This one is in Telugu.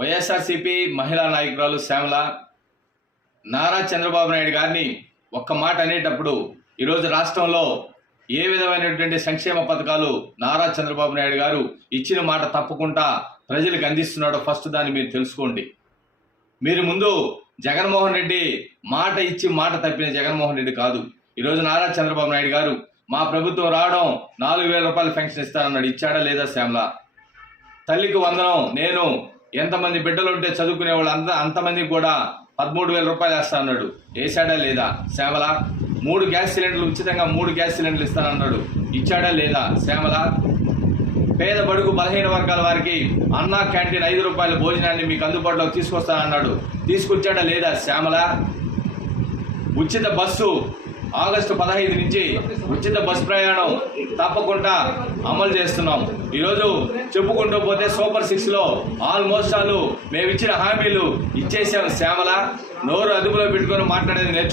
వైఎస్ఆర్సీపీ మహిళా నాయకురాలు శ్యామల నారా చంద్రబాబు నాయుడు గారిని ఒక్క మాట అనేటప్పుడు ఈరోజు రాష్ట్రంలో ఏ విధమైనటువంటి సంక్షేమ పథకాలు నారా చంద్రబాబు నాయుడు గారు ఇచ్చిన మాట తప్పకుండా ప్రజలకు అందిస్తున్నాడో ఫస్ట్ దాన్ని మీరు తెలుసుకోండి. మీరు ముందు జగన్మోహన్ రెడ్డి మాట ఇచ్చి మాట తప్పిన జగన్మోహన్ రెడ్డి కాదు. ఈరోజు నారా చంద్రబాబు నాయుడు గారు మా ప్రభుత్వం రావడం నాలుగు వేల రూపాయలు పెన్షన్ ఇస్తానన్నాడు. ఇచ్చాడా లేదా శ్యామల? తల్లికి వందనం నేను ఎంతమంది బిడ్డలు ఉంటే చదువుకునే వాళ్ళు అంత అంతమందికి కూడా పదమూడు వేల రూపాయలు వేస్తా అన్నాడు. వేసాడా లేదా? శ్యామల మూడు గ్యాస్ సిలిండర్లు ఉచితంగా మూడు గ్యాస్ సిలిండర్లు ఇస్తానన్నాడు. ఇచ్చాడా లేదా? శ్యామల పేద బడుగు బలహీన వర్గాల వారికి అన్నా క్యాంటీన్ ఐదు రూపాయల భోజనాన్ని మీకు అందుబాటులోకి తీసుకొస్తానన్నాడు. తీసుకొచ్చాడా లేదా? శ్యామల ఉచిత బస్సు ఆగస్టు పదహైదు నుంచి ఉచిత బస్ ప్రయాణం తప్పకుండా అమలు చేస్తున్నాం. ఈరోజు చెప్పుకుంటూ పోతే సూపర్ సిక్స్లో ఆల్మోస్ట్ ఆల్ మేము ఇచ్చిన హామీలు ఇచ్చేసాం శ్యామల. నోరు అదుపులో పెట్టుకొని మాట్లాడేది నేర్చు